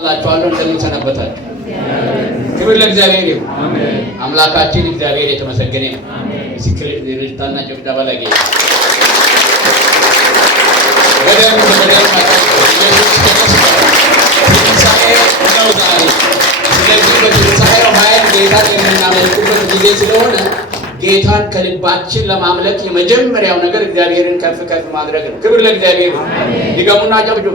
አላችኋለሁ እንደምንሰነበታችሁ ክብር ለእግዚአብሔር ይሁን። አምላካችን እግዚአብሔር የተመሰገነ ነው። ምስክር ለታና ጭብጨባ ለጌታ በደም ስለዚህ በትንሣኤው ኃይል ጌታን የምናመልክበት ጊዜ ስለሆነ ጌታን ከልባችን ለማምለክ የመጀመሪያው ነገር እግዚአብሔርን ከፍ ከፍ ማድረግ ነው። ክብር ለእግዚአብሔር ይሁን። ይገሙና ጨብጭቡ።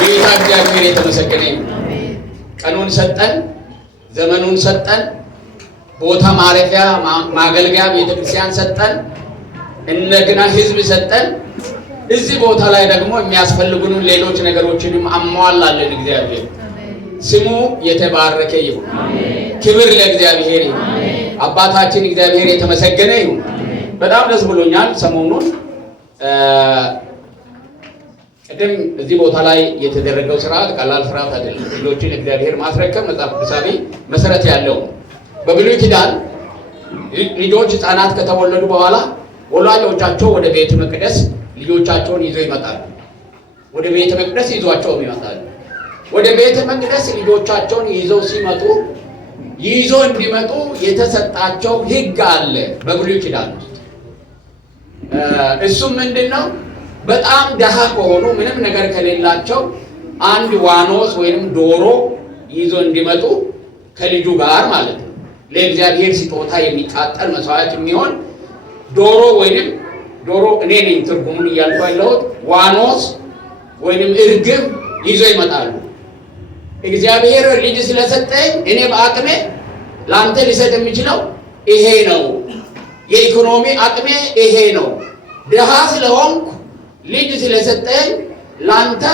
ጌታ እግዚአብሔር የተመሰገነ ነው። ቀኑን ሰጠን፣ ዘመኑን ሰጠን፣ ቦታ ማረፊያ ማገልገያ ቤተክርስቲያን ሰጠን፣ እንደገና ህዝብ ሰጠን። እዚህ ቦታ ላይ ደግሞ የሚያስፈልጉን ሌሎች ነገሮችንም አሟላለን። እግዚአብሔር ስሙ የተባረከ ይሁን። ክብር ለእግዚአብሔር ይሁን። አባታችን እግዚአብሔር የተመሰገነ ይሁን። በጣም ደስ ብሎኛል። ሰሞኑን ቅድም እዚህ ቦታ ላይ የተደረገው ስርዓት ቀላል ስርዓት አይደለም። ልጆችን እግዚአብሔር ማስረከብ መጽሐፍ ቅዱሳዊ መሰረት ያለው በብሉይ ኪዳን ልጆች ህፃናት ከተወለዱ በኋላ ወላጆቻቸው ወደ ቤተ መቅደስ ልጆቻቸውን ይዘው ይመጣሉ። ወደ ቤተ መቅደስ ይዟቸው ይመጣሉ። ወደ ቤተ መቅደስ ልጆቻቸውን ይዘው ሲመጡ እንዲመጡ የተሰጣቸው ህግ አለ በብሉይ ኪዳን ውስጥ። እሱም ምንድነው? በጣም ደሃ ከሆኑ ምንም ነገር ከሌላቸው አንድ ዋኖስ ወይንም ዶሮ ይዞ እንዲመጡ ከልጁ ጋር ማለት ነው። ለእግዚአብሔር ስጦታ የሚቃጠል መስዋዕት የሚሆን ዶሮ ወይንም ዶሮ እኔ ነኝ ትርጉሙን እያልኩ ያለሁት ዋኖስ ወይንም እርግብ ይዞ ይመጣሉ። እግዚአብሔር ልጅ ስለሰጠኝ እኔ በአቅሜ ላንተ ሊሰጥ የሚችለው ይሄ ነው። የኢኮኖሚ አቅሜ ይሄ ነው። ደሃ ስለሆንኩ ልጅ ስለሰጠኝ ላንተ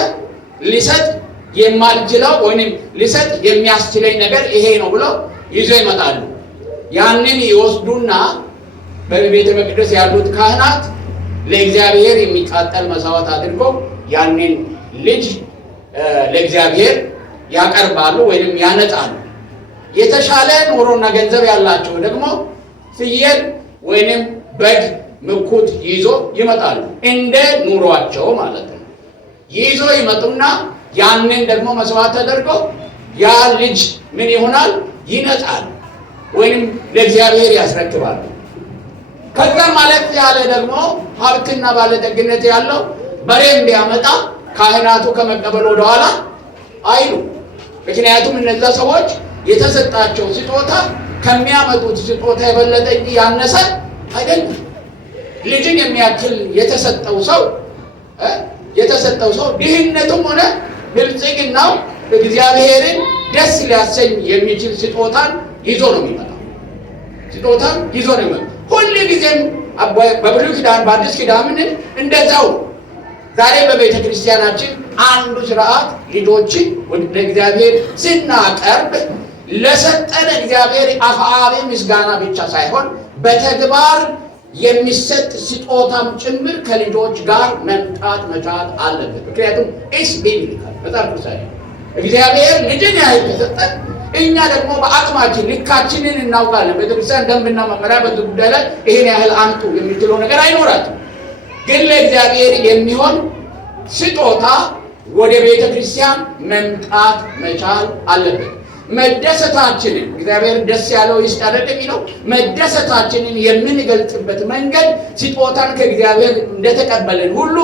ሊሰጥ የማልችለው ወይንም ሊሰጥ የሚያስችለኝ ነገር ይሄ ነው ብለው ይዞ ይመጣሉ። ያንን ይወስዱና በቤተ መቅደስ ያሉት ካህናት ለእግዚአብሔር የሚቃጠል መስዋዕት አድርገው ያንን ልጅ ለእግዚአብሔር ያቀርባሉ ወይንም ያነጻሉ። የተሻለ ኑሮና ገንዘብ ያላቸው ደግሞ ፍየል ወይንም በግ ምኩት ይዞ ይመጣሉ። እንደ ኑሯቸው ማለት ነው። ይዞ ይመጡና ያንን ደግሞ መስዋዕት ተደርገው ያ ልጅ ምን ይሆናል? ይነጻል ወይንም ለእግዚአብሔር ያስረክባሉ። ከዛ ማለት ያለ ደግሞ ሀብትና ባለጠግነት ያለው በሬም ቢያመጣ ካህናቱ ከመቀበል ወደኋላ አይሉ። ምክንያቱም እነዛ ሰዎች የተሰጣቸው ስጦታ ከሚያመጡት ስጦታ የበለጠ እንጂ ያነሰ አይደለም። ልጅን የሚያክል የተሰጠው ሰው ድህነቱም ሆነ ብልጽግናው እግዚአብሔርን ደስ ሊያሰኝ የሚችል ስጦታን ይዞ ነው የሚመጣው። ስጦታን ይዞ ነው የሚመጣው። ሁሉ ጊዜም በብሉይ ኪዳን በአዲስ ኪዳን እንደዛው። ዛሬ በቤተ ክርስቲያናችን አንዱ ስርዓት ልጆችን ወደ እግዚአብሔር ስናቀርብ ለሰጠን እግዚአብሔር አፍአዊ ምስጋና ብቻ ሳይሆን በተግባር የሚሰጥ ስጦታም ጭምር ከልጆች ጋር መምጣት መቻል አለበት። ምክንያቱም ቢብሊካል መጽሐፍ ቅዱሳዊ እግዚአብሔር ልጅን ያህል ከሰጠን እኛ ደግሞ በአቅማችን ልካችንን እናውቃለን። ቤተክርስቲያን ደንብና መመሪያ በዚህ ጉዳይ ላይ ይሄን ያህል አምጡ የሚችለው ነገር አይኖራትም። ግን ለእግዚአብሔር የሚሆን ስጦታ ወደ ቤተ ክርስቲያን መምጣት መቻል አለበት። መደሰታችንን እግዚአብሔር ደስ ያለው ይስጥ አይደል የሚለው መደሰታችንን የምንገልጽበት መንገድ ስጦታን ከእግዚአብሔር እንደተቀበልን ሁሉ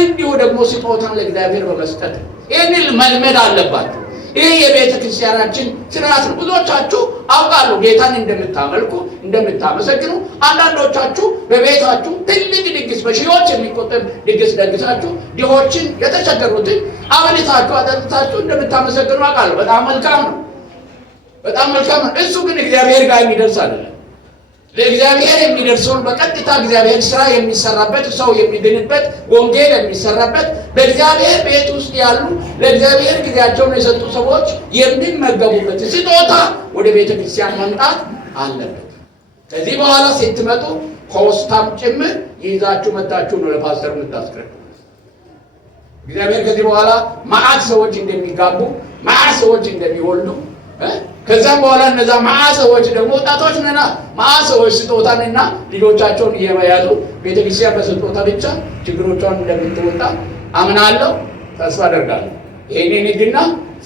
እንዲሁ ደግሞ ስጦታን ለእግዚአብሔር በመስጠት ይህንን መልመድ አለባችሁ። ይህ የቤተ ክርስቲያናችን ስርዓት ነው። ብዙዎቻችሁ አውቃለሁ ጌታን እንደምታመልኩ እንደምታመሰግኑ። አንዳንዶቻችሁ በቤታችሁ ትልቅ ድግስ በሺዎች የሚቆጠር ድግስ ደግሳችሁ ድሆችን የተቸገሩትን አብልታችሁ አጠጥታችሁ እንደምታመሰግኑ አውቃለሁ። በጣም መልካም ነው። በጣም መልካም ነው። እሱ ግን እግዚአብሔር ጋር የሚደርስ አይደለም። ለእግዚአብሔር የሚደርሰውን በቀጥታ እግዚአብሔር ስራ የሚሰራበት ሰው የሚድንበት ወንጌል የሚሰራበት በእግዚአብሔር ቤት ውስጥ ያሉ ለእግዚአብሔር ጊዜያቸውን የሰጡ ሰዎች የሚመገቡበት ስጦታ ወደ ቤተ ክርስቲያን መምጣት አለበት። ከዚህ በኋላ ስትመጡ ኮስታም ጭምር ይዛችሁ መጣችሁ ነው ለፓስተር የምታስቀርቡ። እግዚአብሔር ከዚህ በኋላ መዓት ሰዎች እንደሚጋቡ መዓት ሰዎች እንደሚወልዱ ከዛም በኋላ እነዛ ማዕሰዎች ደግሞ ወጣቶች ነና ማዕሰዎች ስጦታንና ልጆቻቸውን እየያዙ ቤተክርስቲያን በስጦታ ብቻ ችግሮቿን እንደምትወጣ አምናለሁ፣ ተስፋ አደርጋለሁ። ይሄን ህግና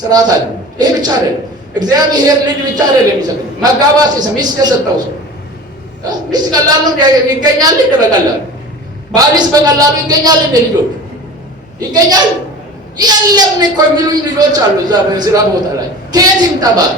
ስርዓት አለ። ይሄ ብቻ አይደለም። እግዚአብሔር ልጅ ብቻ አይደለም የሚሰጠው። መጋባት ሚስት የሰጠው ሰው ሚስት ቀላል ነው ይገኛል እንደ በቀላሉ ባልስ በቀላሉ ይገኛል እንደ ልጆች ይገኛል የለም እኮ የሚሉኝ ልጆች አሉ። እዛ በስራ ቦታ ላይ ከየት ይምጣባል?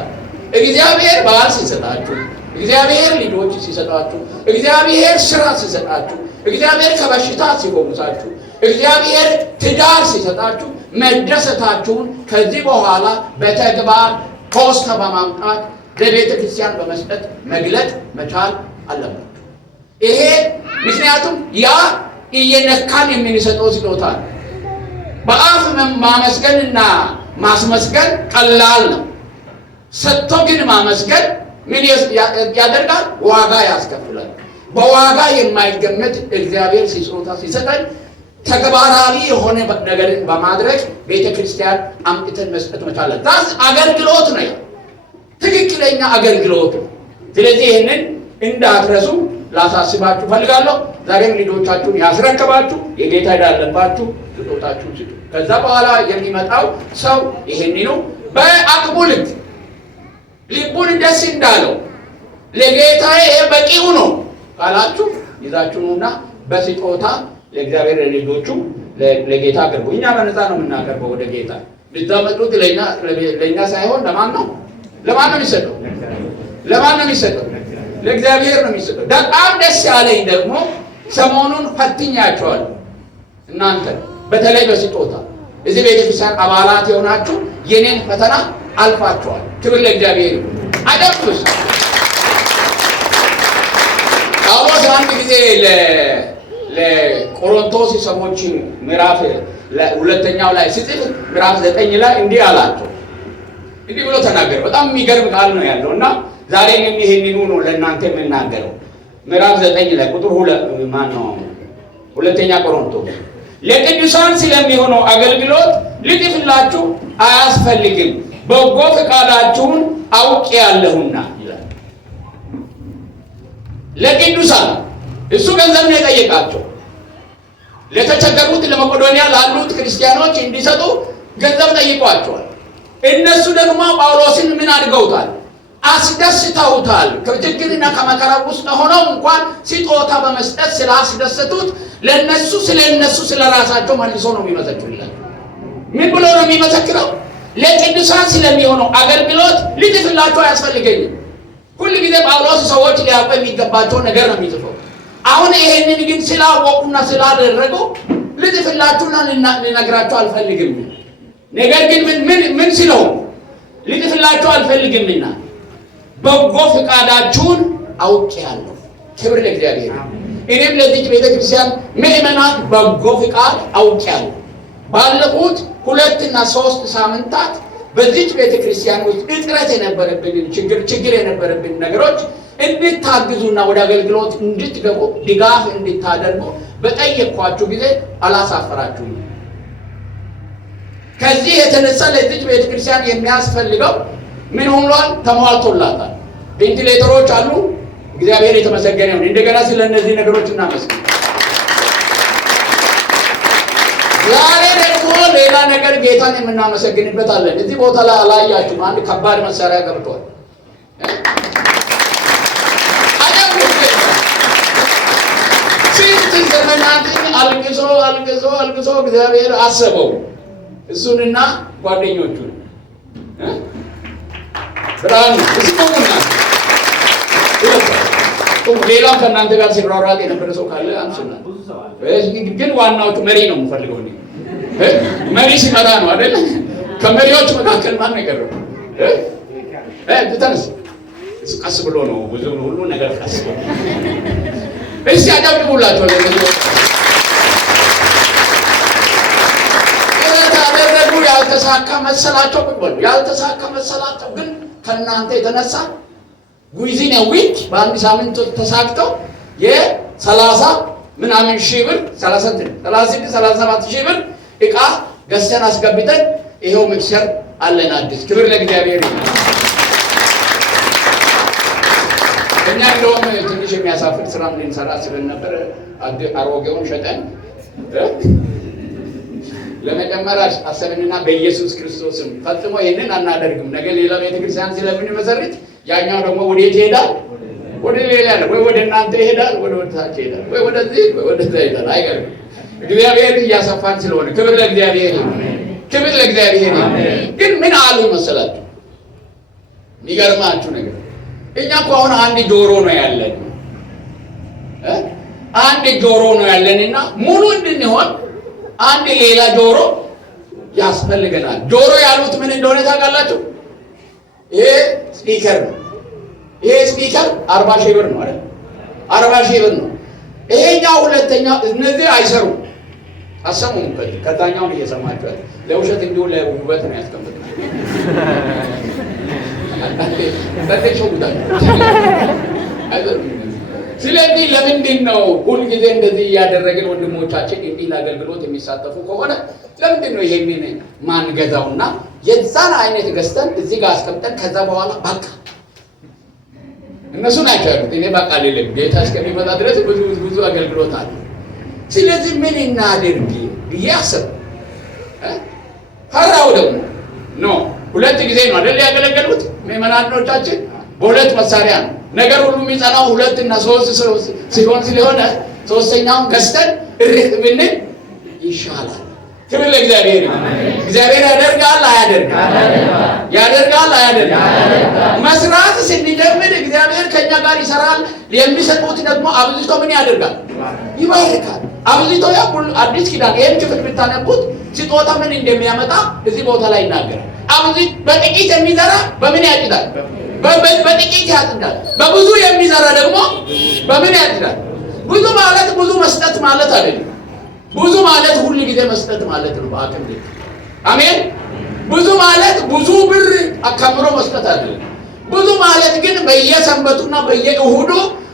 እግዚአብሔር ባል ሲሰጣችሁ፣ እግዚአብሔር ልጆች ሲሰጣችሁ፣ እግዚአብሔር ስራ ሲሰጣችሁ፣ እግዚአብሔር ከበሽታ ሲፈውሳችሁ፣ እግዚአብሔር ትዳር ሲሰጣችሁ መደሰታችሁን ከዚህ በኋላ በተግባር ፖስታ በማምጣት ለቤተ ክርስቲያን በመስጠት መግለጥ መቻል አለባችሁ። ይሄ ምክንያቱም ያ እየነካን የምንሰጠው ስጦታ ነው። በአፍ ማመስገንና ማስመስገን ቀላል ነው። ሰጥቶ ግን ማመስገን ምን ያደርጋል? ዋጋ ያስከፍላል። በዋጋ የማይገመት እግዚአብሔር ስጦታ ሲሰጠን ተግባራዊ የሆነ ነገርን በማድረግ ቤተ ክርስቲያን አምጥተን መስጠት መቻል ዳስ አገልግሎት ነው። ትክክለኛ አገልግሎት ነው። ስለዚህ ይህንን እንዳትረሱ ላሳስባችሁ ፈልጋለሁ። ዛሬም ልጆቻችሁን ያስረከባችሁ የጌታ ያለባችሁ ስጦታችሁን ስጡ። ከዛ በኋላ የሚመጣው ሰው ይሄንኑ በአቅሙ ልክ ልቡን ደስ እንዳለው ለጌታዬ ይሄ በቂው ነው ካላችሁ ይዛችሁና በስጦታ ለእግዚአብሔር ለልጆቹ ለጌታ አቅርቡ። እኛ በነፃ ነው የምናቀርበው ወደ ጌታ። ልታመጡት ለእኛ ሳይሆን ለማን ነው? ለማን ነው የሚሰጠው? ለማን ነው የሚሰጠው? ለእግዚአብሔር ነው የሚሰጠው። በጣም ደስ ያለኝ ደግሞ ሰሞኑን ፈትኛቸዋል። እናንተ በተለይ በስጦታ እዚህ ቤተክርስቲያን አባላት የሆናችሁ የኔን ፈተና አልፋችኋል። ክብር ለእግዚአብሔር ይሁን። አደብስ ጳውሎስ አንድ ጊዜ ለቆሮንቶስ ሰዎች ምዕራፍ ሁለተኛው ላይ ሲጽፍ ምዕራፍ 9 ላይ እንዲህ አላቸው። እንዲህ ብሎ ተናገረ። በጣም የሚገርም ቃል ነው ያለው እና ዛሬ ይሄንኑ ነው ለእናንተ የምናገረው። ምዕራፍ 9 ላይ ቁጥር 2 ማን ነው? ሁለተኛ ቆሮንቶስ ለቅዱሳን ስለሚሆነው አገልግሎት ልጽፍላችሁ አያስፈልግም፣ በጎ ፈቃዳችሁን አውቄአለሁና ይላል። ለቅዱሳን እሱ ገንዘብ ነው የጠየቃቸው። ለተቸገሩት ለመቄዶንያ ላሉት ክርስቲያኖች እንዲሰጡ ገንዘብ ጠይቋቸዋል። እነሱ ደግሞ ጳውሎስን ምን አድርገውታል? አስደስተውታል። ከችግርና ከመከራ ውስጥ ሆነው እንኳን ስጦታ በመስጠት ስላስደሰቱት ለነሱ ስለራሳቸው መልሶ ነው የሚመሰክርላቸው። ምን ብሎ ነው የሚመሰክረው? ለቅዱሳን ስለሚሆነው አገልግሎት ልጽፍላችሁ አያስፈልገኝም። ሁሉ ጊዜ ጳውሎስ ሰዎች ሊያውቁ የሚገባቸው ነገር ነው የሚጽፈው። አሁን ይሄንን ግን ስላወቁና ስላደረጉ ልጽፍላችሁና ልነግራችሁ አልፈልግም። ነገር ግን ምን ሲለው ልጽፍላችሁ አልፈልግምና በጎ ፈቃዳችሁን አውቄአለሁ። ክብር ለእግዚአብሔር። እኔም ለዚህ ቤተክርስቲያን ምእመናን በጎ ፈቃድ አውቄአለሁ። ባለፉት 2 እና 3 ሳምንታት በዚህ ቤተክርስቲያን ውስጥ እጥረት የነበረብንን ችግር የነበረብን ነገሮች እንድታግዙና ወደ አገልግሎት እንድትገቡ ድጋፍ እንድታደርጉ በጠየቅኳችሁ ጊዜ አላሳፈራችሁም። ከዚህ የተነሳ ለዚህ ቤተክርስቲያን የሚያስፈልገው ምን ሆኗል? ተሟልቶላታል። ቬንቲሌተሮች አሉ። እግዚአብሔር የተመሰገነ ይሁን። እንደገና ስለነዚህ ነገሮች እናመስግን። ዛሬ ደግሞ ሌላ ነገር ጌታን የምናመሰግንበት አለን። እዚህ ቦታ ላይ አላያችሁም? አንድ ከባድ መሳሪያ ገብቷል። ስንት ዘመናትን አልቅሶ እግዚአብሔር አሰበው እሱንና ጓደኞቹን ብርሃኑ ሌላም ከእናንተ ጋር ሲሯሯጥ የነበረ ሰው ካለ አንሱና። ግን ዋናዎቹ መሪ ነው የምፈልገው። መሪ ሲመራ ነው አይደለ? ከመሪዎች መካከል ማን ነው የቀረው? ተነስ። ቀስ ብሎ ነው ብዙ ሁሉ ነገር ቀስ ብሎ። እስቲ አዳምጡላችሁ። ያደረጉ ያልተሳካ መሰላቸው። ያልተሳካ መሰላቸው ግን ከእናንተ የተነሳ ዊዝን ዊክ በአንድ ሳምንት ተሳክተው የ30 ምናምን ሺህ ብር 36-37 ሺህ ብር ዕቃ ገዝተን አስገብተን ይሄው ሚክሰር አለን አዲስ። ክብር ለእግዚአብሔር ይሁን። እኛ እንደውም ትንሽ የሚያሳፍር ስራ ልንሰራ ስለነበር አሮጌውን ሸጠን ለመጨመር አሰብንና በኢየሱስ ክርስቶስም ፈጽሞ ይህንን አናደርግም። ነገ ሌላ ቤተክርስቲያን ስለምንመሰርት ያኛው ደግሞ ወዴት ይሄዳል? ወደ ሌላ ወይ ወደ እናንተ ይሄዳል፣ ወደ ወደታች ይሄዳል፣ ወይ ወደዚህ ወይ ወደዛ ይሄዳል። አይገርም? እግዚአብሔር እያሰፋን ስለሆነ ክብር ለእግዚአብሔር ይሁን፣ ክብር ለእግዚአብሔር ይሁን። ግን ምን አሉ መሰላችሁ? የሚገርማችሁ ነገር እኛ እኮ አሁን አንድ ጆሮ ነው ያለን፣ አንድ ጆሮ ነው ያለንና ሙሉ እንድንሆን አንድ ሌላ ጆሮ ያስፈልገናል። ጆሮ ያሉት ምን እንደሆነ ታውቃላችሁ? ይሄ ስፒከር ነው። ይሄ ስፒከር 40 ሺህ ብር ነው አይደል? 40 ሺህ ብር ነው። ይሄኛው ሁለተኛው እነዚህ አይሰሩም፣ አሰሙም። ከታኛውን እየሰማችሁ ለውሸት እንዲሁ ለውበት ነው ያስቀምጡት። ስለዚህ ለምንድን ነው ሁል ጊዜ እንደዚህ እያደረግን ወንድሞቻችን እንዲህ ለአገልግሎት የሚሳተፉ ከሆነ ለምንድን ነው ይሄንን ማንገዛውና የዛን አይነት ገዝተን እዚህ ጋር አስቀምጠን ከዛ በኋላ በቃ እነሱ ናቸው ያሉት። እኔ በቃ ሌለም ጌታ እስከሚመጣ ድረስ ብዙ አገልግሎት አለ። ስለዚህ ምን እናድርግ ብዬ አሰብኩ። ፈራው ደግሞ ኖ ሁለት ጊዜ ነው አይደል ያገለገሉት ምዕመናኖቻችን፣ በሁለት መሳሪያ ነው ነገር ሁሉ የሚጸናው 2 እና 3 ሲሆን ስለሆነ ሶስተኛውን ገዝተን እርቅ ብንል ይሻላል። ክብር ለእግዚአብሔር። እግዚአብሔር ያደርጋል አያደርጋል? ያደርጋል አያደርጋል? መስራት ስንጀምር እግዚአብሔር ከኛ ጋር ይሰራል። የሚሰጡት ደግሞ አብዝቶ ምን ያደርጋል? ይባርካል። አብዝቶ ያቁል አዲስ ኪዳን ይሄን ክፍል ብታነቡት ስጦታ ምን እንደሚያመጣ እዚህ ቦታ ላይ ይናገራል። አብዝቶ በጥቂት የሚዘራ በምን ያጭዳል? በጥቂት ያጭዳል። በብዙ የሚዘራ ደግሞ በምን ያጭዳል? ብዙ ማለት ብዙ መስጠት ማለት አይደለም። ብዙ ማለት ሁሉ ጊዜ መስጠት ማለት ነው በአቅም ልክ። አሜን። ብዙ ማለት ብዙ ብር አከምሮ መስጠት አይደለም። ብዙ ማለት ግን በየሰንበቱና በየእሁዱ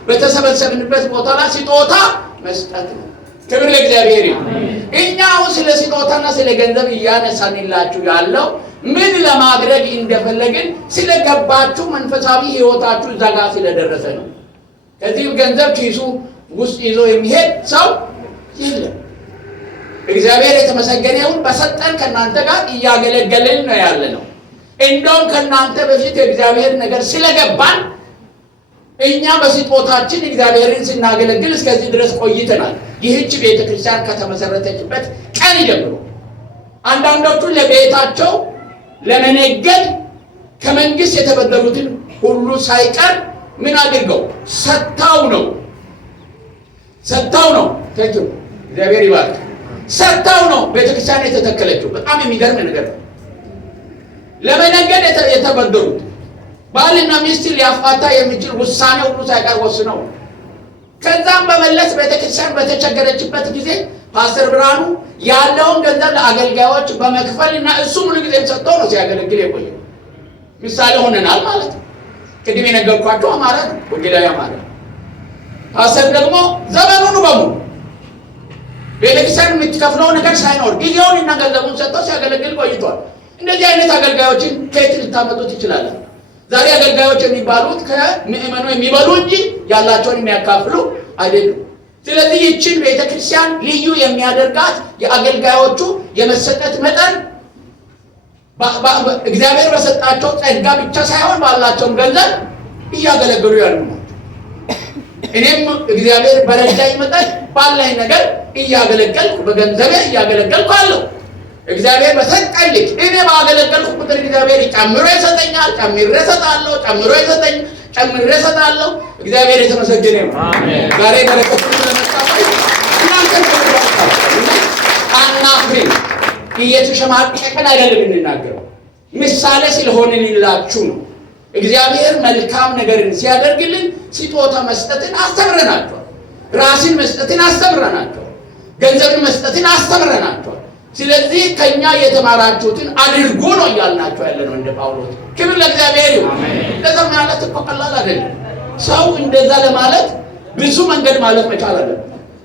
በተሰበሰብንበት ቦታ ላይ ስጦታ መስጠት ነው። ክብር ለእግዚአብሔር ይሁን። እኛ አሁን ስለ ስጦታና ስለ ገንዘብ እያነሳንላችሁ ያለው ምን ለማድረግ እንደፈለግን ስለገባችሁ መንፈሳዊ ሕይወታችሁ እዛ ጋር ስለደረሰ ነው። ከዚህ ገንዘብ ኪሱ ውስጥ ይዞ የሚሄድ ሰው የለም። እግዚአብሔር የተመሰገነ ይሁን። በሰጠን ከናንተ ጋር እያገለገልን ነው ያለ ነው። እንደውም ከናንተ በፊት የእግዚአብሔር ነገር ስለገባን እኛ በስጦታችን እግዚአብሔርን ስናገለግል እስከዚህ ድረስ ቆይተናል። ይህች ቤተክርስቲያን ከተመሰረተችበት ቀን ጀምሮ አንዳንዶቹ ለቤታቸው ለመነገድ ከመንግስት የተበደሩትን ሁሉ ሳይቀር ምን አድርገው ሰጥተው ነው ተንቱ እግዚአብሔር ይባርክ። ሰጥተው ነው ቤተክርስቲያን የተተከለችው። በጣም የሚገርም ነገር ነው። ለመነገድ የተበደሩት ባልና ሚስት ሊያፋታ የሚችል ውሳኔ ሁሉ ሳይቀር ወስነው ከዛም በመለስ ቤተክርስቲያን በተቸገረችበት ጊዜ ፓስተር ብርሃኑ ያለውን ገንዘብ ለአገልጋዮች በመክፈልና እሱ ሙሉ ጊዜም ሰጥቶ ነው ሲያገለግል የቆየው። ምሳሌ ሆነናል ማለት ነው። ቅድም የነገርኳቸው አማራ ነው፣ ወንጌላዊ አማራ። ፓስተር ደግሞ ዘመኑን በሙሉ ቤተክርስቲያን የምትከፍለው ነገር ሳይኖር ጊዜውን እና ገንዘቡን ሰጥቶ ሲያገለግል ቆይቷል። እንደዚህ አይነት አገልጋዮችን ከየት ልታመጡት ይችላል? ዛሬ አገልጋዮች የሚባሉት ከምዕመኑ የሚበሉ እንጂ ያላቸውን የሚያካፍሉ አይደሉም። ስለዚህ ይህችን ቤተክርስቲያን ልዩ የሚያደርጋት የአገልጋዮቹ የመሰጠት መጠን እግዚአብሔር በሰጣቸው ጸጋ ብቻ ሳይሆን ባላቸውም ገንዘብ እያገለገሉ ያሉ ናቸው። እኔም እግዚአብሔር በረዳኝ መጠን ባለኝ ነገር እያገለገልኩ በገንዘቤ እያገለገልኩ አለሁ። እግዚአብሔር በሰጠኝ ልክ እኔ ባገለገልኩ ቁጥር እግዚአብሔር ጨምሮ ይሰጠኛል። ጨምሬ እሰጣለሁ፣ ጨምሮ ይሰጠኝ፣ ጨምሬ እሰጣለሁ። እግዚአብሔር የተመሰገነ ይሁን። አሜን። ዛሬ በረከቱ ለመጣጣይ እናንተ አናፍሬ እየተሸማቀቀን አይደለም የምንናገረው፣ ምሳሌ ስለሆነንላችሁ ነው። እግዚአብሔር መልካም ነገርን ሲያደርግልን ስጦታ መስጠትን አስተምረናቸዋል። ራስን መስጠትን አስተምረናቸዋል። ገንዘብን መስጠትን አስተምረናቸዋል። ስለዚህ ከኛ የተማራችሁትን አድርጉ ነው እያልናቸው ያለ ነው እንደ ጳውሎስ። ክብር ለእግዚአብሔር ይሁን። እንደዛ ማለት እኮ ቀላል አይደለም። ሰው እንደዛ ለማለት ብዙ መንገድ ማለት መቻል አለበት።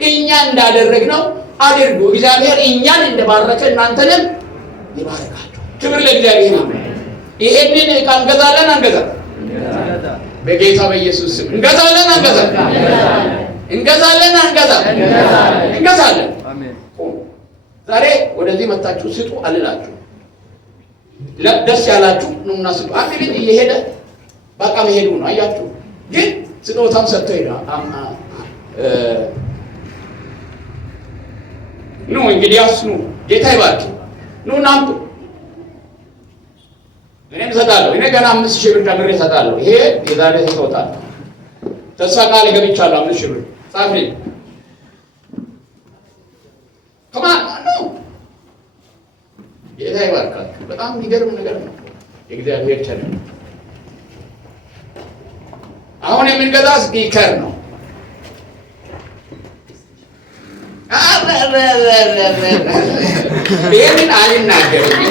እኛ እንዳደረግነው አድርጉ። እግዚአብሔር እኛን እንደባረከ እናንተንም ይባርካችሁ። ክብር ለእግዚአብሔር ይሁን። ይሄንን ዕቃ እንገዛለን አንገዛም? በጌታ በኢየሱስ ስም እንገዛለን አንገዛም? እንገዛለን አንገዛም? እንገዛለን። አሜን። ዛሬ ወደዚህ መጣችሁ ስጡ አልላችሁ። ደስ ያላችሁ ነውና ስጡ። አንድ ልጅ እየሄደ በቃ መሄዱ ነው። አያችሁ ግን ስጦታም ሰጥቶ ሄዳ ኑ እንግዲህ አስኑ ጌታ ይባርክ ኑ ናምጡ እኔም እሰጣለሁ። እኔ ገና 5000 ብር ጨምሬ እሰጣለሁ። ይሄ የዛሬ ስጦታ ተስፋ ቃል ገብቻለሁ። 5000 ብር ጻፍልኝ። ከማን ነው? ጌታ ይባርካችሁ። በጣም የሚገርም ነገር ነው የእግዚአብሔር ቸርነት። አሁን የምንገዛ ስፒከር ነው። ይሄንን አልናገርም።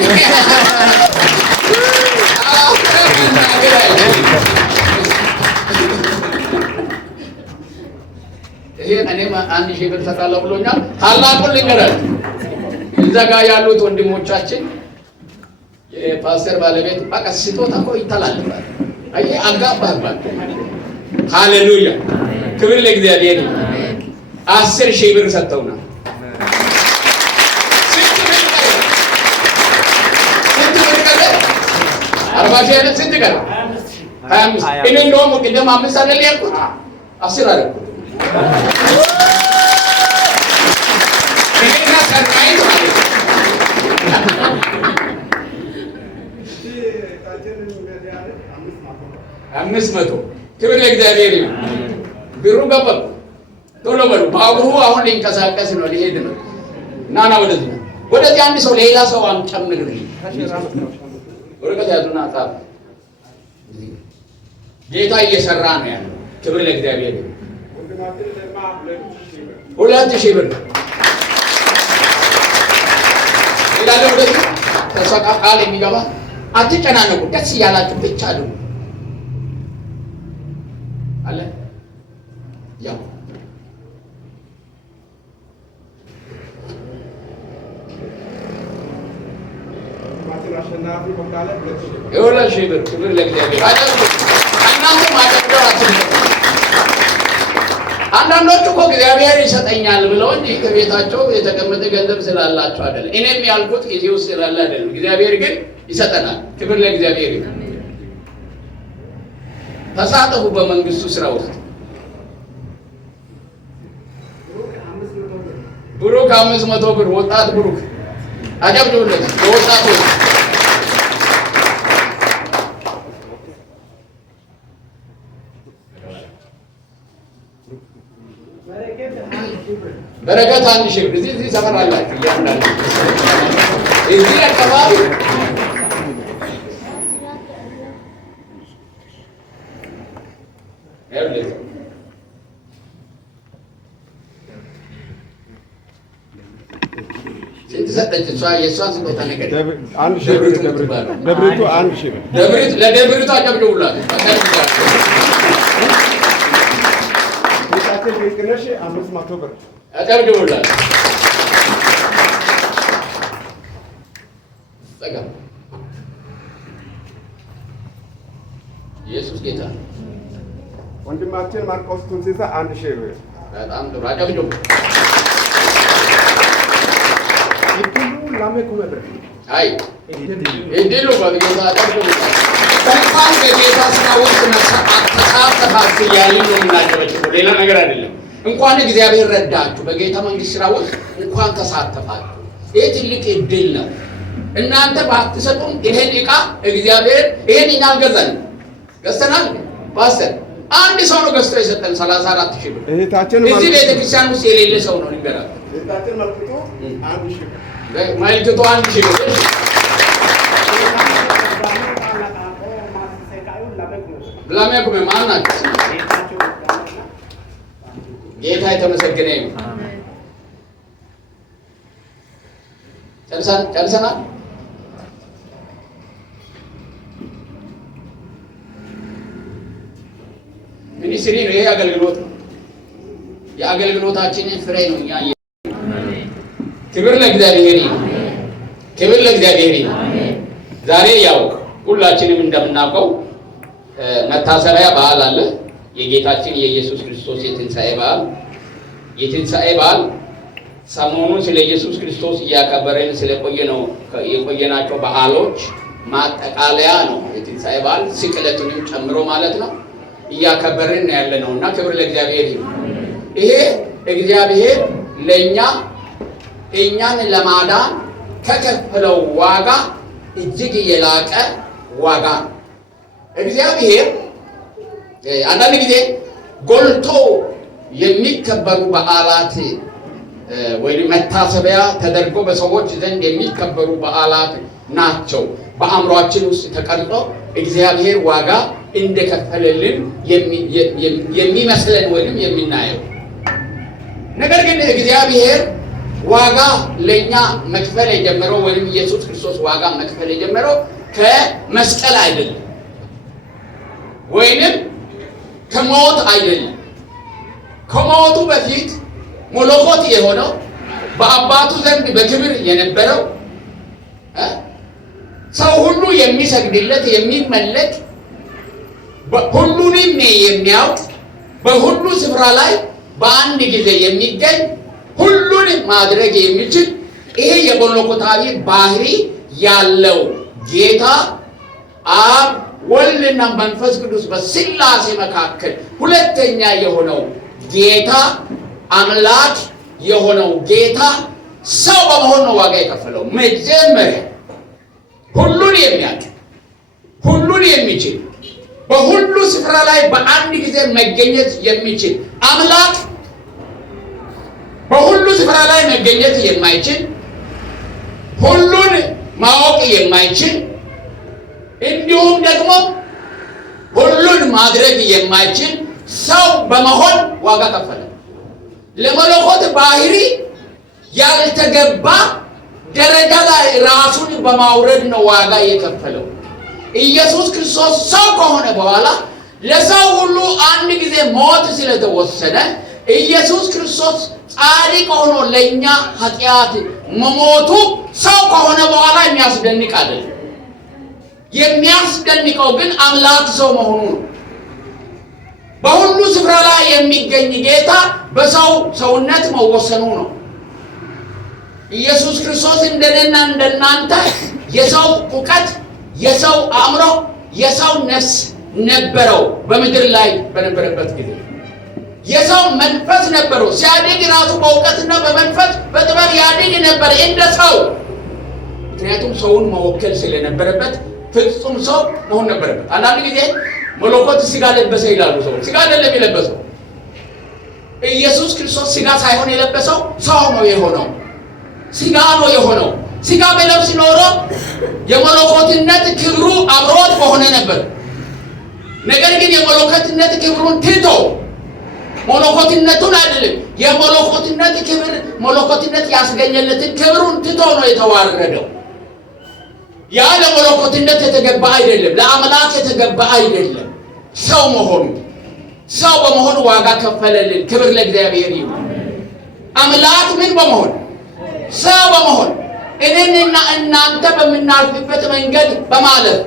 ይሄን እኔም 1000 ብር ሰጣለሁ ብሎኛል። ታላቁን ልንገራችሁ እዛ ጋር ያሉት ወንድሞቻችን የፓስተር ባለቤት በቃ ስጦታ እኮ ይተላልፋል። አይ አጋባባል። ሃሌሉያ ክብር ለእግዚአብሔር። 10,000 ብር ሰጥተውናል። ስንት ብር ቀረ? 40,000 አይደል? ስንት ቀረ? 25። እኔ እንደውም ቅድም 5 አይደል ያልኩት 10 አደረኩት። እኔና ቀርማይት ማለት ነው። 500 ክብር ለእግዚአብሔር ይሁን። ብሩ ገባ። ቶሎ በሉ ባቡሩ አሁን ሊንቀሳቀስ ነው፣ ሊሄድ ነው። ናና ወደዚህ አንድ ሰው ሌላ ሰው አንጨምርልኝ። ወረቀት ያዙና ጻፍ። ጌታ እየሰራ ነው ያለው። ክብር ለእግዚአብሔር ይሁን። 2000 ብር ይላል። ወደዚህ ተሰቃ ቃል የሚገባ አትጨናነቁ፣ ደስ እያላችሁ ብቻ አድርጉ አለ። ያው የሁለት ሺህ ብር ክብር ለእግዚአብሔር። እናንተም አጨብጭባችሁ። አንዳንዶቹ እኮ እግዚአብሔር ይሰጠኛል ብለው እንጂ ከቤታቸው የተቀመጠ ገንዘብ ስላላቸው አይደለም። እኔም ያልኩት ጊዜ ውስጥ ስላለ አይደለም። እግዚአብሔር ግን ይሰጠናል። ክብር ለእግዚአብሔር ይሁን። ተሳተፉ በመንግስቱ ስራ ውስጥ። ብሩክ 500 ብር ወጣት ብሩክ አጨብጭቡለት። ወጣቱ በረከት 1000 ብር እዚህ ሰፈር አላችሁ እያንዳንዱ እዚህ አካባቢ ሰጠች። እሷ የእሷን ስጦታ ነገር 1000 ብር ደብሪቱ 1000 ብር ለደብሪቱ አጨብጭቡላት። ቤታችን ቤትነሽ 500 ብር አጨብጭቡላት። ኢየሱስ ጌታ። ወንድማችን ማርቆስ ቱንሲሳ 1000 ብር በጣም ጥሩ አጨብጭቡ። አይ እድሉ በጌታ አጨብጭቡ። እንኳን በጌታ ስራ ውስጥ ተሳተፋችሁ እያልን ነው የምናጨበጭበው፣ ሌላ ነገር አይደለም። እንኳን እግዚአብሔር ረዳችሁ በጌታ መንግስት ስራ ውስጥ እንኳን ተሳተፋችሁ። ይህ ትልቅ እድል ነው። እናንተ ባትሰጡም ይሄን ዕቃ እግዚአብሔር ይሄን እኛ አልገዛንም፣ ገዝተናል። ፓስተር አንድ ሰው ነው ገዝቶ የሰጠን 34,000 ብር። እህታችን እዚህ ቤተክርስቲያን ውስጥ የሌለ ሰው ነው ልንገራችሁ። እህታችን መልክቶ 1000 ብር መልክቶ 1000 ብር ብላሜኩ ማን ናቸው? ጌታ የተመሰገነ ይሁን። ጨርሰናል። ሚኒስትሪ ነው ይሄ፣ አገልግሎት ነው። የአገልግሎታችንን ፍሬ ነው እኛ። ክብር ለእግዚአብሔር ይሁን። ክብር ለእግዚአብሔር ይሁን። ዛሬ ያው ሁላችንም እንደምናውቀው መታሰቢያ በዓል አለ። የጌታችን የኢየሱስ ክርስቶስ የትንሣኤ በዓል። የትንሣኤ በዓል ሰሞኑን ስለ ኢየሱስ ክርስቶስ እያከበረን የቆየናቸው በዓሎች ማጠቃለያ ነው። የትንሣኤ በዓል ስቅለቱንም ጨምሮ ማለት ነው እያከበረን ያለነው እና ክብር ለእግዚአብሔር ይሁን። ይሄ እግዚአብሔር ለኛ እኛን ለማዳን ከከፈለው ዋጋ እጅግ የላቀ ዋጋ ነው። እግዚአብሔር አንዳንድ ጊዜ ጎልቶ የሚከበሩ በዓላት ወይም መታሰቢያ ተደርጎ በሰዎች ዘንድ የሚከበሩ በዓላት ናቸው። በአእምሯችን ውስጥ ተቀርጾ እግዚአብሔር ዋጋ እንደከፈለልን የሚመስለን ወይም የምናየው ነገር ግን እግዚአብሔር ዋጋ ለኛ መክፈል የጀመረው ወይም ኢየሱስ ክርስቶስ ዋጋ መክፈል የጀመረው ከመስቀል አይደለም፣ ወይንም ከሞት አይደለም። ከሞቱ በፊት መለኮት የሆነው በአባቱ ዘንድ በክብር የነበረው ሰው ሁሉ የሚሰግድለት የሚመለክ ሁሉንም የሚያውቅ በሁሉ ስፍራ ላይ በአንድ ጊዜ የሚገኝ ሁሉን ማድረግ የሚችል ይሄ የመለኮታዊ ባህሪ ያለው ጌታ አብ ወልድና መንፈስ ቅዱስ በስላሴ መካከል ሁለተኛ የሆነው ጌታ አምላክ የሆነው ጌታ ሰው በመሆን ነው ዋጋ የከፈለው። መጀመሪያ ሁሉን የሚያውቅ ሁሉን የሚችል በሁሉ ስፍራ ላይ በአንድ ጊዜ መገኘት የሚችል አምላክ በሁሉ ስፍራ ላይ መገኘት የማይችል ሁሉን ማወቅ የማይችል እንዲሁም ደግሞ ሁሉን ማድረግ የማይችል ሰው በመሆን ዋጋ ከፈለ። ለመለኮት ባህሪ ያልተገባ ደረጃ ላይ ራሱን በማውረድ ነው ዋጋ የከፈለው። ኢየሱስ ክርስቶስ ሰው ከሆነ በኋላ ለሰው ሁሉ አንድ ጊዜ ሞት ስለተወሰነ ኢየሱስ ክርስቶስ ጻድቅ ሆኖ ለኛ ኃጢአት መሞቱ ሰው ከሆነ በኋላ የሚያስደንቅ አይደለም። የሚያስደንቀው ግን አምላክ ሰው መሆኑ ነው። በሁሉ ስፍራ ላይ የሚገኝ ጌታ በሰው ሰውነት መወሰኑ ነው። ኢየሱስ ክርስቶስ እንደኔና እንደናንተ የሰው ዕውቀት፣ የሰው አእምሮ፣ የሰው ነፍስ ነበረው። በምድር ላይ በነበረበት ጊዜ የሰው መንፈስ ነበረው። ሲያድግ ራሱ በእውቀትና በመንፈስ በጥበብ ያድግ ነበር እንደ ሰው። ምክንያቱም ሰውን መወከል ስለነበረበት ፍጹም ሰው መሆን ነበረበት። አንዳንድ ጊዜ መለኮት ስጋ ለበሰ ይላሉ ሰው። ስጋ አይደለም የለበሰው። ኢየሱስ ክርስቶስ ስጋ ሳይሆን የለበሰው ሰው ነው የሆነው። ስጋ ነው የሆነው። ስጋ በለብስ ኖሮ የመለኮትነት ክብሩ አብሮት በሆነ ነበር። ነገር ግን የመለኮትነት ክብሩን ትቶ መለኮትነቱን አይደለም የመለኮትነት ክብር መለኮትነት ያስገኘለትን ክብሩን ትቶ ነው የተዋረደው። ያ ለመለኮትነት የተገባ አይደለም፣ ለአምላክ የተገባ አይደለም። ሰው መሆኑ ሰው በመሆኑ ዋጋ ከፈለልን። ክብር ለእግዚአብሔር ይሁን። አምላክ ምን በመሆን ሰው በመሆን እኔንና እናንተ በምናልፍበት መንገድ በማለፍ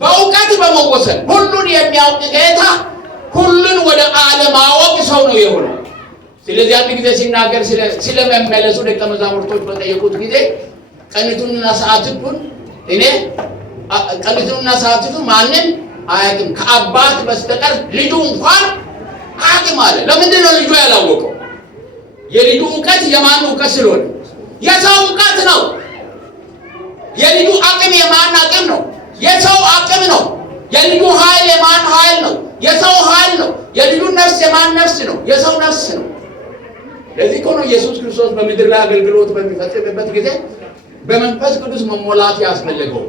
በእውቀት በመወሰን ሁሉን የሚያውቅ ጌታ ሁሉን ወደ አለማወቅ ሰው ነው የሆነው። ስለዚህ አንድ ጊዜ ሲናገር ስለመመለሱ ደቀ መዛሙርቶች በጠየቁት ጊዜ ቀኒቱንና ሰዓቲቱን ቀኒቱንና ሰዓቲቱን ማንም አያውቅም ከአባት በስተቀር ልጁ እንኳን አያውቅም አለ። ለምንድን ነው ልጁ ያላወቀው? የልጁ እውቀት የማን እውቀት ስለሆነ የሰው እውቀት ነው። የልጁ አቅም የማን አቅም ነው? የሰው አቅም ነው። የልጁ ኃይል የማን ኃይል ነው? የሰው ኃይል ነው። የልጁ ነፍስ የማን ነፍስ ነው? የሰው ነፍስ ነው። ለዚህ እኮ ነው ኢየሱስ ክርስቶስ በምድር ላይ አገልግሎት በሚፈጽምበት ጊዜ በመንፈስ ቅዱስ መሞላት ያስፈልገው።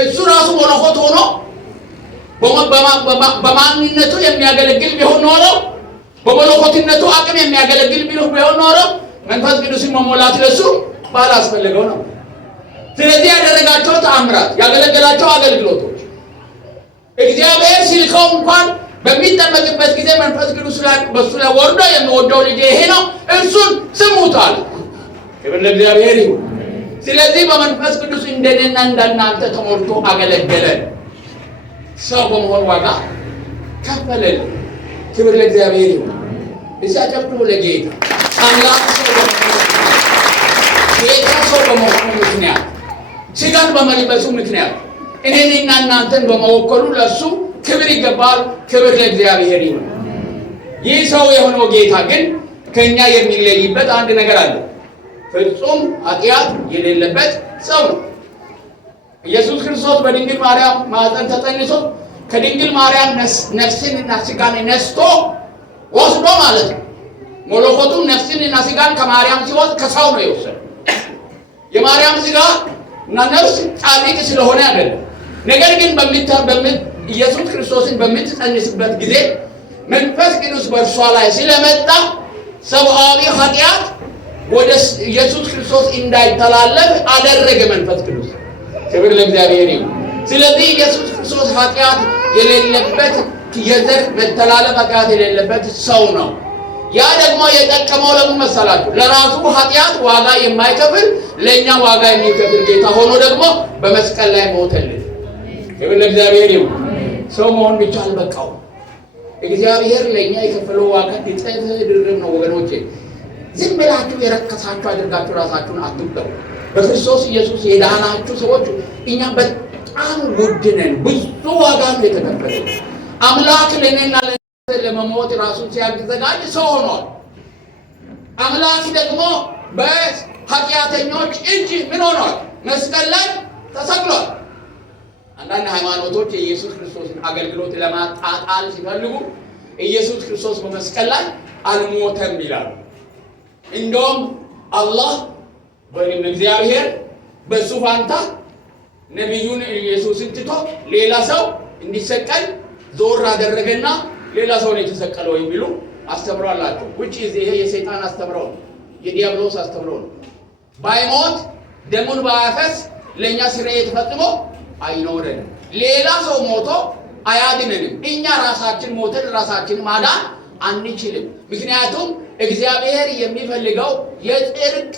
እሱ ራሱ መለኮት ሆኖ በማንነቱ የሚያገለግል ቢሆን ኖሮ በመለኮትነቱ አቅም የሚያገለግል ቢሆን ኖሮ መንፈስ ቅዱስን መሞላት ለሱ ባላስፈልገው ነው። ስለዚህ ያደረጋቸው ተአምራት፣ ያገለገላቸው አገልግሎቶች እግዚአብሔር ሲልከው እንኳን በሚጠመቅበት ጊዜ መንፈስ ቅዱስ በሱ ላይ ወርዶ የሚወደው ልጄ ይሄ ነው እርሱን ስሙታል። ክብር ለእግዚአብሔር ይሁን። ስለዚህ በመንፈስ ቅዱስ እንደኔና እንደናንተ ተሞልቶ አገለገለ። ሰው በመሆን ዋጋ ከፈለልን። ክብር ለእግዚአብሔር ይሁን። እሳጨብሩ ለጌታ አምላክ ሰው በመሆኑ ጌታ ሰው በመሆኑ ምክንያት ስጋን በመልበሱ ምክንያት እኔንና እናንተን በመወከሉ ለእሱ ክብር ይገባል። ክብር ለእግዚአብሔር ይሁን። ይህ ሰው የሆነው ጌታ ግን ከኛ የሚለይበት አንድ ነገር አለ። ፍጹም ኃጢአት የሌለበት ሰው ነው። ኢየሱስ ክርስቶስ በድንግል ማርያም ማኅፀን ተጸንሶ ከድንግል ማርያም ነፍስንና ስጋን ነስቶ ወስዶ ማለት ነው። መለኮቱ ነፍስንና ስጋን ከማርያም ሲወስድ ከሰው ነው የወሰደው። የማርያም ስጋ እና ነፍስ ጻድቅ ስለሆነ አይደለም። ነገር ግን ኢየሱስ ክርስቶስን በምትጸንስበት ጊዜ መንፈስ ቅዱስ በእርሷ ላይ ስለመጣ ሰብአዊ ኃጢአት ወደ ኢየሱስ ክርስቶስ እንዳይተላለፍ አደረገ መንፈስ ቅዱስ። ክብር ለእግዚአብሔር ይሁን። ስለዚህ ኢየሱስ ክርስቶስ ኃጢአት የሌለበት የዘር መተላለፍ ኃጢአት የሌለበት ሰው ነው። ያ ደግሞ የጠቀመው ለምን መሰላችሁ? ለራሱ ኃጢአት ዋጋ የማይከፍል ለእኛ ዋጋ የሚከፍል ጌታ ሆኖ ደግሞ በመስቀል ላይ ሞተልን። ክብር ለእግዚአብሔር ይሁን። ሰው መሆን ብቻ አልበቃው። እግዚአብሔር ለእኛ የከፈለው ዋጋ እጥፍ ድርብ ነው። ወገኖቼ ዝም ብላችሁ የረከሳችሁ አድርጋችሁ ራሳችሁን አትቁጠሩ። በክርስቶስ ኢየሱስ የዳናችሁ ሰዎች እኛ በጣም ውድ ነን። ብዙ ዋጋ ነው የተከፈለው። አምላክ ለእኔና ለመሞት ራሱን ሲያዘጋጅ ሰው ሆኗል። አምላክ ደግሞ በኃጢአተኞች እጅ ምን ሆኗል? መስቀል ላይ ተሰቅሏል። አንዳንድ ሃይማኖቶች የኢየሱስ ክርስቶስን አገልግሎት ለማጣጣል ሲፈልጉ ኢየሱስ ክርስቶስ በመስቀል ላይ አልሞተም ይላሉ። እንደውም አላህ ወይም እግዚአብሔር በሱ ፋንታ ነቢዩን ኢየሱስን ትቶ ሌላ ሰው እንዲሰቀል ዞር አደረገና ሌላ ሰው ነው የተሰቀለው የሚሉ አስተምሮ አላቸው። ውጪ ይሄ የሰይጣን አስተምሮ ነው፣ የዲያብሎስ አስተምሮ ነው። ባይሞት ደሙን ባያፈስ ለእኛ ስርየት ፈጽሞ አይኖረንም። ሌላ ሰው ሞቶ አያድነንም። እኛ ራሳችን ሞተን ራሳችን ማዳን አንችልም። ምክንያቱም እግዚአብሔር የሚፈልገው የጽድቅ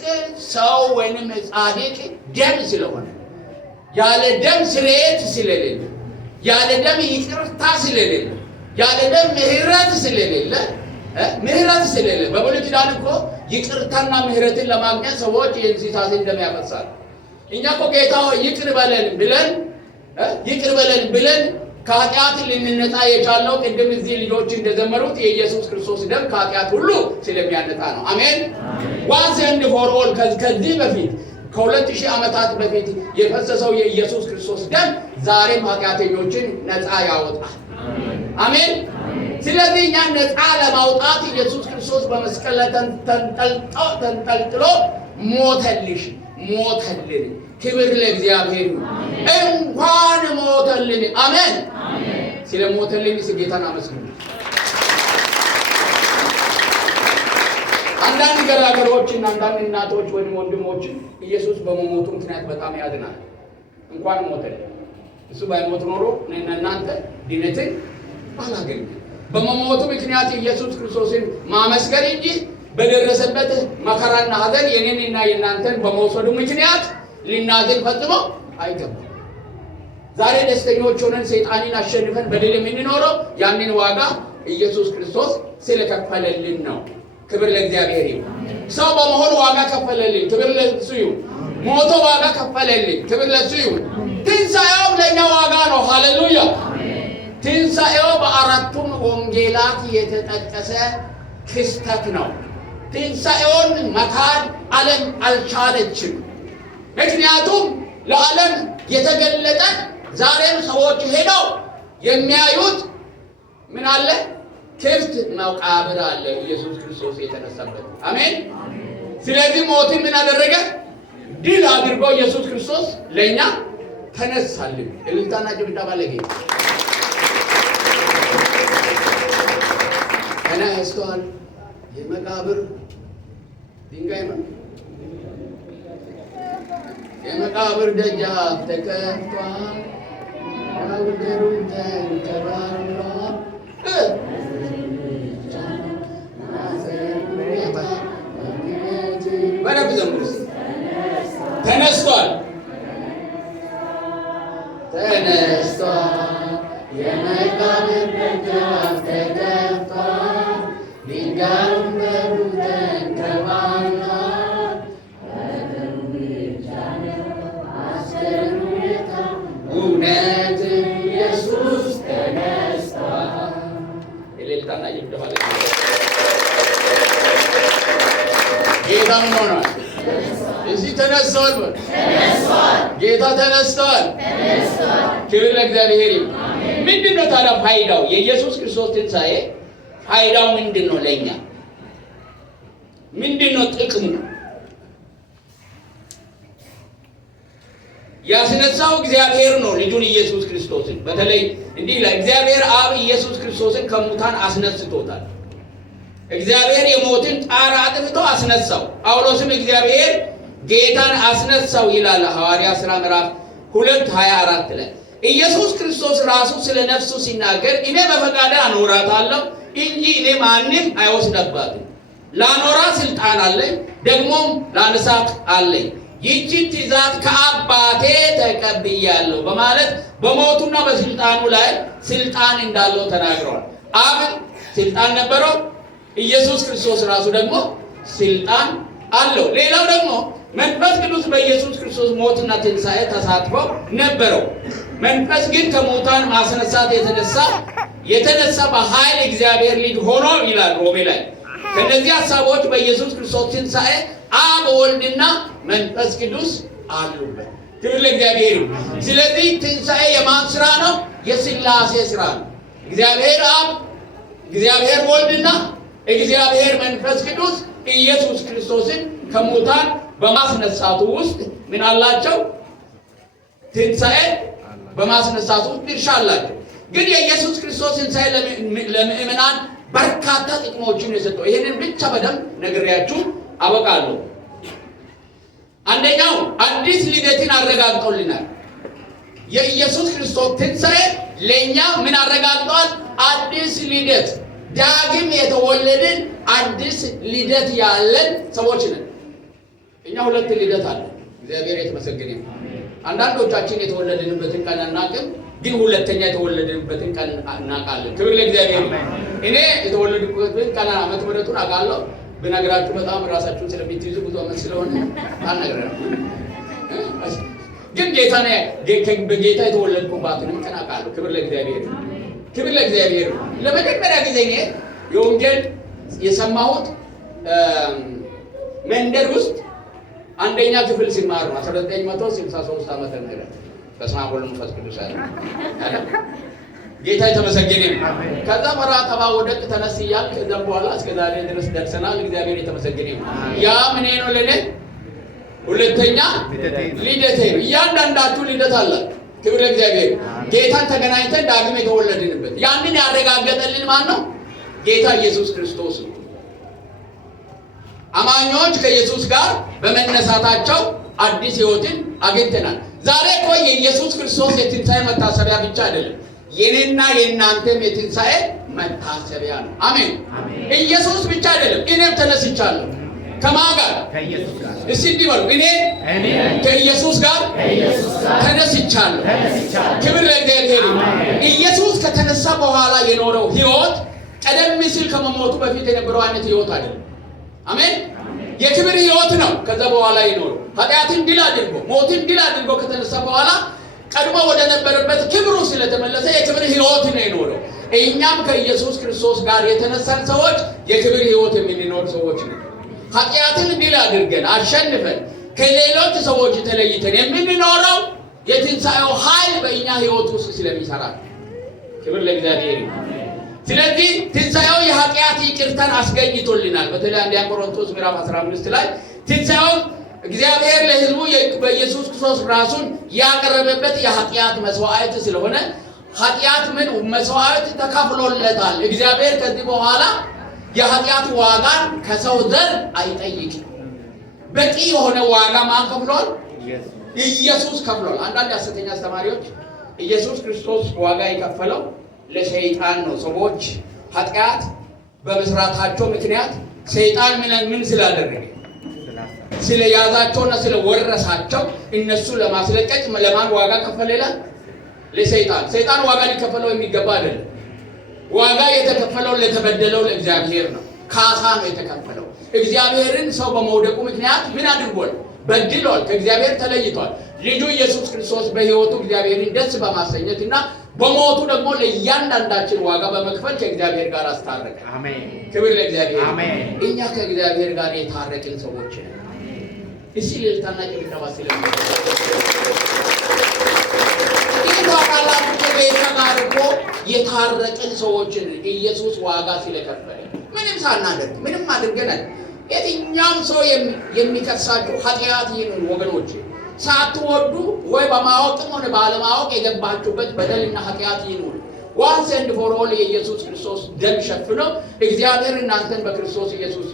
ሰው ወይንም ጻድቅ ደም ስለሆነ፣ ያለ ደም ስርየት ስለሌለ፣ ያለ ደም ይቅርታ ስለሌለ፣ ያለ ደም ምህረት ስለሌለ በብሉይ ኪዳን እኮ ይቅርታና ምህረትን ለማግኘት ሰዎች የእንስሳትን ደም ያፈሳሉ። እኛ እኮ ጌታ ይቅር በለን ብለን ከኃጢአት ልንነጻ የቻልነው ቅድም እዚህ ልጆች እንደዘመሩት የኢየሱስ ክርስቶስ ደም ከኃጢአት ሁሉ ስለሚያነጻ ነው። አሜን። ዋንስ ኤንድ ፎር ኦል ከዚህ በፊት ከ2000 ዓመታት በፊት የፈሰሰው የኢየሱስ ክርስቶስ ደም ዛሬም ኃጢአተኞችን ነጻ ያወጣል። አሜን። ስለዚህ እኛ ነጻ ለማውጣት ኢየሱስ ክርስቶስ በመስቀል ላይ ተንጠልጥሎ ሞተልን። ክብር ለእግዚአብሔር። እንኳን ሞተልን። አሜን። ስለ ሞተልን ጌታን አመስግኑ። አንዳንድ ገራገሮችና አንዳንድ እናቶች ወይም ወንድሞች ኢየሱስ በመሞቱ ምክንያት በጣም ያዝናል። እንኳን ሞተልን። እሱ ባይሞት ኖሮ እኔና እናንተ ድነትን አላገኘንም። በመሞቱ ምክንያት ኢየሱስ ክርስቶስን ማመስገን እንጂ በደረሰበት መከራና ሐዘን የኔንና የእናንተን በመውሰዱ ምክንያት ልናዝን ፈጽሞ አይገባም። ዛሬ ደስተኞች ሆነን ሰይጣንን አሸንፈን በድል የምንኖረው ያንን ዋጋ ኢየሱስ ክርስቶስ ስለከፈለልን ነው። ክብር ለእግዚአብሔር ይሁን። ሰው በመሆኑ ዋጋ ከፈለልን። ክብር ለእሱ ይሁን። ሞቶ ዋጋ ከፈለልን። ክብር ለእሱ ይሁን። ትንሣኤው ለእኛ ዋጋ ነው። ሃሌሉያ። ትንሣኤው በአራቱም ወንጌላት የተጠቀሰ ክስተት ነው። ትንሣኤውን መካድ ዓለም አልቻለችም። ምክንያቱም ለዓለም የተገለጠ ዛሬም ሰዎች ሄደው የሚያዩት ምን አለ? ክፍት መቃብር አለ፣ ኢየሱስ ክርስቶስ የተነሳበት። አሜን። ስለዚህ ሞትን ምን አደረገ? ድል አድርጎ ኢየሱስ ክርስቶስ ለእኛ ተነሳልን። እልልታና ጭብጨባ ለጌታ። ተነስቷል። የመቃብር ድንጋይ ነው። የመቃብር ደጃፍ ተከፍቷል። አውደሩ ተንከባሏል። በነብ ዘምሩ። ተነስቷል። የመቃብር ደጃፍ ተከፍቷል። ድንጋዩ እዚህ ተነስተዋል። ጌታ ተነስተዋል። ክብር ለእግዚአብሔር ይሁን። ምንድን ነው ታዲያ ፋይዳው? የኢየሱስ ክርስቶስ ትንሣኤ ፋይዳው ምንድን ነው? ለእኛ ምንድን ነው ጥቅሙ? ያስነሳው እግዚአብሔር ነው ልጁን ኢየሱስ ክርስቶስን። በተለይ እንዲህ ይላል፣ እግዚአብሔር አብ ኢየሱስ ክርስቶስን ከሙታን አስነስቶታል። እግዚአብሔር የሞትን ጣር አጥፍቶ አስነሳው። ጳውሎስም እግዚአብሔር ጌታን አስነሳው ይላል ሐዋርያ ሥራ ምዕራፍ 2:24 ላይ። ኢየሱስ ክርስቶስ ራሱ ስለ ነፍሱ ሲናገር እኔ በፈቃዴ አኖራታለሁ እንጂ እኔ ማንም አይወስደባትም። ላኖራ ስልጣን አለኝ፣ ደግሞም ላነሳት አለኝ። ይህችን ትእዛዝ ከአባቴ ተቀብያለሁ በማለት በሞቱና በስልጣኑ ላይ ስልጣን እንዳለው ተናግረዋል። አብ ስልጣን ነበረው፣ ኢየሱስ ክርስቶስ ራሱ ደግሞ ስልጣን አለው። ሌላው ደግሞ መንፈስ ቅዱስ በኢየሱስ ክርስቶስ ሞትና ትንሣኤ ተሳትፎ ነበረው። መንፈስ ግን ከሙታን ማስነሳት የተነሳ በኃይል እግዚአብሔር ልጅ ሆኖ ይላል ሮሜ ላይ። ከነዚህ ሐሳቦች በኢየሱስ ክርስቶስ ትንሣኤ አብ ወልድና መንፈስ ቅዱስ አሉበት። ክብር ለእግዚአብሔር። ስለዚህ ትንሣኤ የማን ስራ ነው? የሥላሴ ስራ ነው። እግዚአብሔር አብ፣ እግዚአብሔር ወልድና እግዚአብሔር መንፈስ ቅዱስ ኢየሱስ ክርስቶስን ከሙታን በማስነሳቱ ውስጥ ምን አላቸው? ትንሣኤ በማስነሳቱ ውስጥ ድርሻ አላቸው። ግን የኢየሱስ ክርስቶስ ትንሣኤ ለምእመናን በርካታ ጥቅሞችን የሰጠው፣ ይህንን ብቻ በደንብ ነግሬያችሁ አበቃለሁ። አንደኛው አዲስ ልደትን አረጋግጦልናል። የኢየሱስ ክርስቶስ ትንሣኤ ለእኛ ምን አረጋግጧል? አዲስ ልደት፣ ዳግም የተወለድን አዲስ ልደት ያለን ሰዎች ነን። እኛ ሁለት ልደት አለ። እግዚአብሔር የተመሰገነ ይሁን። አንዳንዶቻችን የተወለድንበትን ቀን አናውቅም፣ ግን ሁለተኛ የተወለድንበትን ቀን እናውቃለን። ክብር ለእግዚአብሔር። እኔ የተወለድኩበትን ቀን ዓመተ ምሕረቱን አውቃለሁ። ብነግራችሁ በጣም ራሳችሁን ስለምትይዙ ብዙ ዓመት ስለሆነ አልነግራችሁም። ግን በጌታ የተወለድኩባትንም ቀን አውቃለሁ። ክብር ለእግዚአብሔር። ክብር ለእግዚአብሔር። ለመጀመሪያ ጊዜ እኔ የወንጌል የሰማሁት መንደር ውስጥ አንደኛ ክፍል ሲማር ነው። 1963 ዓመተ ምህረት በስመ አብ ወወልድ ወመንፈስ ቅዱስ አለ። ጌታ የተመሰገነ ይሁን። ከዛ መራቀባ ወደቅ ተነስ እያልክ ከዛም በኋላ እስከ ዛሬ ድረስ ደርሰናል። እግዚአብሔር የተመሰገነ ይሁን። ያ ምን ነው ለኔ ሁለተኛ ልደቴ ነው። እያንዳንዳችሁ ልደት አለ። ክብር ለእግዚአብሔር። ጌታን ተገናኝተን ዳግም የተወለድንበት ያንን ያረጋገጠልን ማን ነው? ጌታ ኢየሱስ ክርስቶስ ነው። አማኞች ከኢየሱስ ጋር በመነሳታቸው አዲስ ሕይወትን አግኝተናል። ዛሬ እኮ የኢየሱስ ክርስቶስ የትንሣኤ መታሰቢያ ብቻ አይደለም፣ የኔና የእናንተም የትንሣኤ መታሰቢያ ነው። አሜን። ኢየሱስ ብቻ አይደለም፣ እኔም ተነስቻለሁ። ከማን ጋር? ከኢየሱስ ጋር። እስቲ እንዲህ በሉ፣ እኔ ከኢየሱስ ጋር ተነስቻለሁ። ክብር ለእግዚአብሔር። ኢየሱስ ከተነሳ በኋላ የኖረው ሕይወት ቀደም ሲል ከመሞቱ በፊት የነበረው አይነት ሕይወት አይደለም። አሜን። የክብር ሕይወት ነው። ከዛ በኋላ የኖረው ኃጢአትን ድል አድርጎ ሞትን ድል አድርጎ ከተነሳ በኋላ ቀድሞ ወደ ነበረበት ክብሩ ስለተመለሰ የክብር ሕይወት ነው የኖረው። እኛም ከኢየሱስ ክርስቶስ ጋር የተነሳን ሰዎች የክብር ሕይወት የምንኖር ሰዎች ነው። ኃጢአትን ድል አድርገን አሸንፈን ከሌሎች ሰዎች ተለይተን የምንኖረው የትንሣኤው ኃይል በእኛ ሕይወት ውስጥ ስለሚሰራ ክብር ለእግዚአብሔር። ስለዚህ ትንሣኤው የኃጢአት ይቅርታን አስገኝቶልናል። በተለይ አንደኛ ቆሮንቶስ ምዕራፍ 15 ላይ ትንሣኤው እግዚአብሔር ለሕዝቡ በኢየሱስ ክርስቶስ ራሱን ያቀረበበት የኃጢአት መስዋዕት ስለሆነ ኃጢአት ምን መስዋዕት ተከፍሎለታል። እግዚአብሔር ከዚህ በኋላ የኃጢአት ዋጋን ከሰው ዘር አይጠይቅም። በቂ የሆነ ዋጋ ማን ከፍሏል? ኢየሱስ ከፍሏል። አንዳንድ ሐሰተኛ አስተማሪዎች ኢየሱስ ክርስቶስ ዋጋ የከፈለው ለሰይጣን ነው። ሰዎች ኃጢአት በመስራታቸው ምክንያት ሰይጣን ምን ስላደረገ ስለያዛቸውና ስለወረሳቸው እነሱ ለማስለቀቅ ለማን ዋጋ ከፈለ ይላል? ለሰይጣን። ሰይጣን ዋጋ ሊከፈለው የሚገባ አይደለም። ዋጋ የተከፈለው ለተበደለው ለእግዚአብሔር ነው። ካሳ ነው የተከፈለው። እግዚአብሔርን ሰው በመውደቁ ምክንያት ምን አድርጓል? በድሏል። ከእግዚአብሔር ተለይቷል። ልጁ ኢየሱስ ክርስቶስ በሕይወቱ እግዚአብሔርን ደስ በማሰኘት እና በሞቱ ደግሞ ለእያንዳንዳችን ዋጋ በመክፈል ከእግዚአብሔር ጋር አስታረቀ። አሜን። ክብር ለእግዚአብሔር። አሜን። እኛ ከእግዚአብሔር ጋር የታረቅን ሰዎች ነን። እሺ ሌልታና ጭብጨባ ሲለኝ ይታወቃላችሁ። ከቤተ ጋር እኮ የታረቅን ሰዎችን ኢየሱስ ዋጋ ስለከፈለ ምንም ሳናደርግ ምንም አድርገናል። የትኛውም ሰው የሚከሳችሁ ኃጢአት ይኑር ወገኖች፣ ሳትወዱ ወይ በማወቅም ሆነ ባለማወቅ የገባችሁበት በደልና ኃጢአት ይኑር ዋንስ ኤንድ ፎር ኦል የኢየሱስ ክርስቶስ ደም ሸፍነው እግዚአብሔር እናንተን በክርስቶስ ኢየሱስ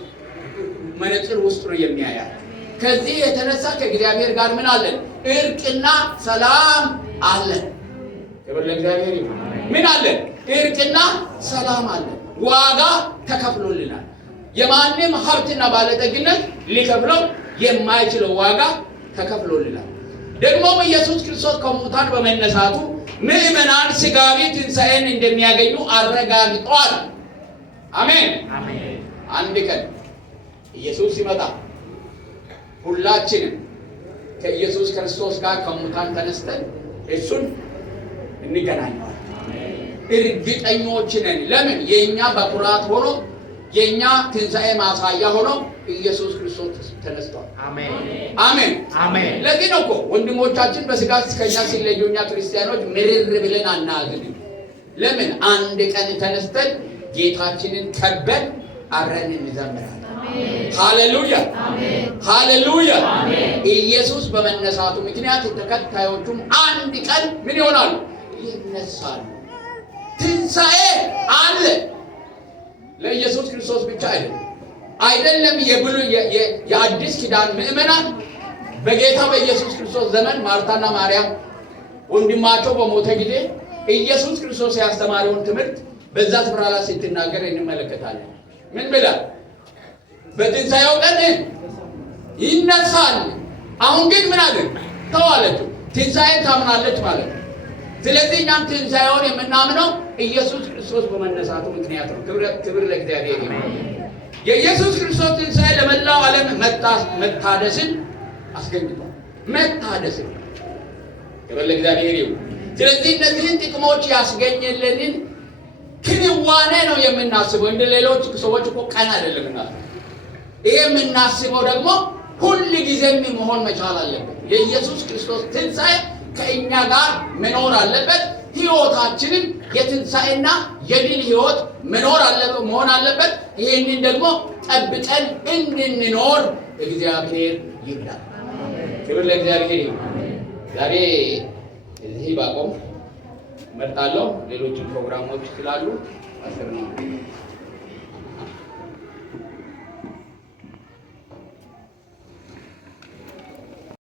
መነጽር ውስጥ ነው የሚያያል። ከዚህ የተነሳ ከእግዚአብሔር ጋር ምን አለን? እርቅና ሰላም አለን። ክብር ለእግዚአብሔር ይሁን። ምን አለን? እርቅና ሰላም አለን። ዋጋ ተከፍሎልናል። የማንም ሀብትና ባለጠግነት ሊከፍለው የማይችለው ዋጋ ተከፍሎልናል። ደግሞም ኢየሱስ ክርስቶስ ከሙታን በመነሳቱ ምእመናን ሥጋዊ ትንሣኤን እንደሚያገኙ አረጋግጧል። አሜን አሜን። አንድ ቀን ኢየሱስ ሲመጣ ሁላችንም ከኢየሱስ ክርስቶስ ጋር ከሙታን ተነስተን እሱን እንገናኘዋለን። እርግጠኞች ነን። ለምን? የኛ በኩራት ሆኖ የኛ ትንሣኤ ማሳያ ሆኖ ኢየሱስ ክርስቶስ ተነስቷል። አሜን አሜን አሜን። ለዚህ ነው እኮ ወንድሞቻችን በሥጋ ከኛ ሲለዩ እኛ ክርስቲያኖች ምርር ብለን አናግልም። ለምን? አንድ ቀን ተነስተን ጌታችንን ከበን አብረን እንዘምራለን። ሃሌሉያ ሃሌሉያ። ኢየሱስ በመነሳቱ ምክንያት ተከታዮቹም አንድ ቀን ምን ይሆናሉ? ይነሳሉ። ትንሣኤ አለ። ለኢየሱስ ክርስቶስ ብቻ አይደለም። የአዲስ ኪዳን ምእመናን በጌታ በኢየሱስ ክርስቶስ ዘመን ማርታና ማርያም ወንድማቸው በሞተ ጊዜ ኢየሱስ ክርስቶስ ያስተማረውን ትምህርት በዛ ስፍራ ላይ ስትናገር እንመለከታለን። ምን ብላ? በትንሣኤው ቀን ይነሳል። አሁን ግን ምን አለ? ተዋለችው። ትንሣኤን ታምናለች ማለት ነው። ስለዚህ እኛም ትንሣኤውን የምናምነው ኢየሱስ ክርስቶስ በመነሳቱ ምክንያት ነው። ክብር ለእግዚአብሔር ይሁን። የኢየሱስ ክርስቶስ ትንሣኤ ለመላው ዓለም መታደስን አስገኝቷል። መታደስን ክብር ለእግዚአብሔር ይሁን። ስለዚህ እነዚህን ጥቅሞች ያስገኘልንን ክንዋኔ ነው የምናስበው። እንደ ሌሎች ሰዎች እኮ ቀን አይደለም እናስበው። ይሄ የምናስበው ደግሞ ሁል ጊዜም መሆን መቻል አለበት። የኢየሱስ ክርስቶስ ትንሣኤ ከእኛ ጋር መኖር አለበት። ሕይወታችንን የትንሣኤና የድል ሕይወት መሆን አለበት። ይህንን ደግሞ ጠብቀን እንድንኖር እግዚአብሔር ይርዳል። ክብር ለእግዚአብሔር ይሁን። ዛሬ እዚህ ባቆም መርጣለሁ። ሌሎችን ፕሮግራሞች ስላሉ አስር ነው።